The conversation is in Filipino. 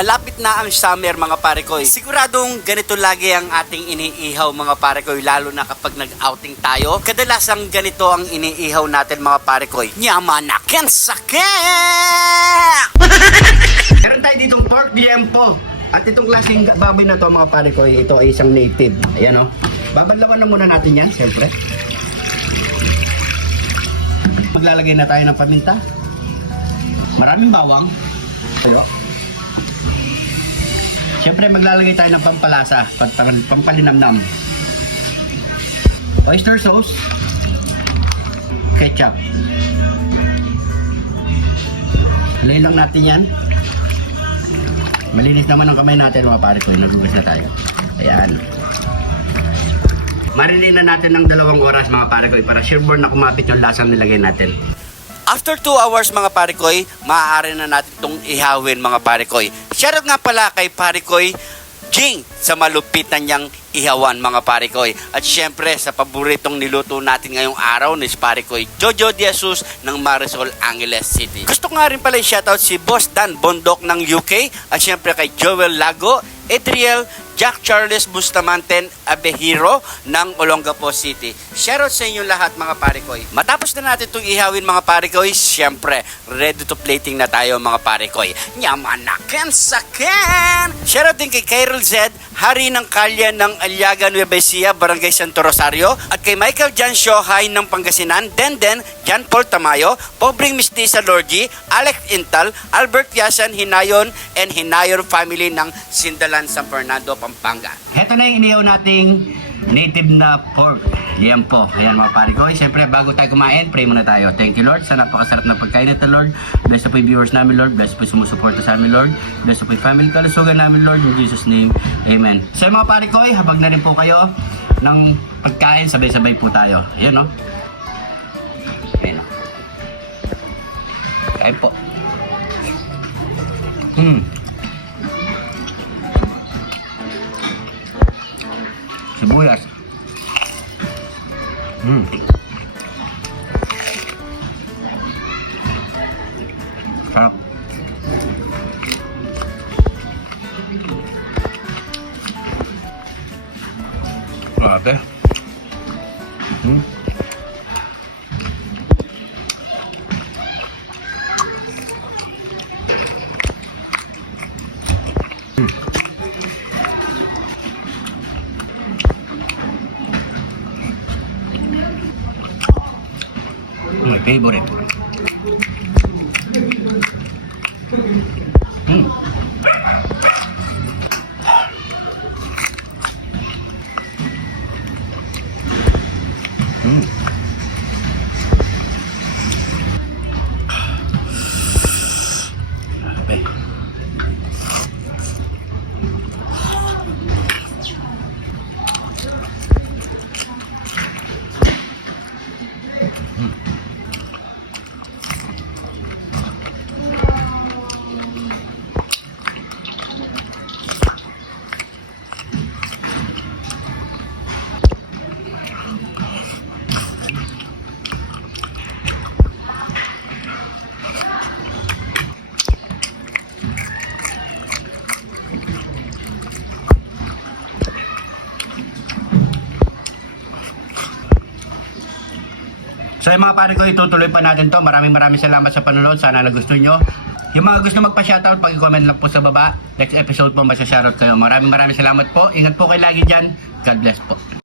Malapit na ang summer mga pare ko. Siguradong ganito lagi ang ating iniihaw mga pare ko, lalo na kapag nag-outing tayo. Kadalasang ganito ang iniihaw natin mga pare ko. Nyamanaken sakit! Meron tayo ditong pork liempo. At itong klaseng baboy na to mga pare ko, ito ay isang native. Ayan o. Babanlawan na muna natin yan, siyempre. Maglalagay na tayo ng paminta. Maraming bawang. Ayo. Siyempre maglalagay tayo ng pampalasa, pampalinamnam. Oyster sauce. Ketchup. Halayin lang natin yan. Malinis naman ang kamay natin mga pare ko. Nagugas na tayo. Ayan. Marinin na natin ng 2 oras mga pare ko para sure na kumapit yung lasang nilagay natin. After 2 hours mga pare ko, maaari na natin itong ihawin mga pare ko. Shoutout nga pala kay pare ko Jing sa malupitan niyang ihawan mga pare ko. At syempre sa paboritong niluto natin ngayong araw ni pare ko Jojo De Jesus ng Marisol Angeles City. Gusto ko nga rin pala i-shoutout si Boss Dan Bondok ng UK at syempre kay Joel Lago, Adriel, Jack Charles Bustamanten Abehiro ng Olongapo City. Shoutout sa inyong lahat mga pare ko. Matapos na natin itong ihawin mga pare ko, syempre ready to plating na tayo mga pare ko. Nyamanaken saken! Shoutout din kay Kyril Z, Hari ng Kalya ng Aliaga Nueva Ecija, Barangay Santo Rosario, at kay Michael Jan Shohay ng Pangasinan, Denden, Jan Paul Tamayo, Pobreng Mistisa Lorgie, Alex Intal, Albert Yasan Hinayon, and Hinayon family ng Sindalan, San Fernando, Pampanga. Heto na yung inihaw nating native na pork. Yan po. Ayan mga pare ko. Siyempre bago tayo kumain, pray muna tayo. Thank you Lord sa napakasarap na pagkain nito Lord. Bless po yung viewers namin Lord. Bless po yung sumusuporta sa amin Lord. Bless po yung family kalusugan namin Lord. In Jesus name. Amen. So mga pare ko, habag na rin po kayo ng pagkain. Sabay-sabay po tayo. Ayan o. Ayan o. Kain po. Sibuyas. Sarap. Grabe. My favorite. So yung mga pare ko, itutuloy pa natin to. Maraming salamat sa panonood. Sana nagustuhan nyo. Yung mga gusto magpa-shoutout, pag-comment lang po sa baba. Next episode po, masya-shoutout kayo. Maraming salamat po. Ingat po kayo lagi dyan. God bless po.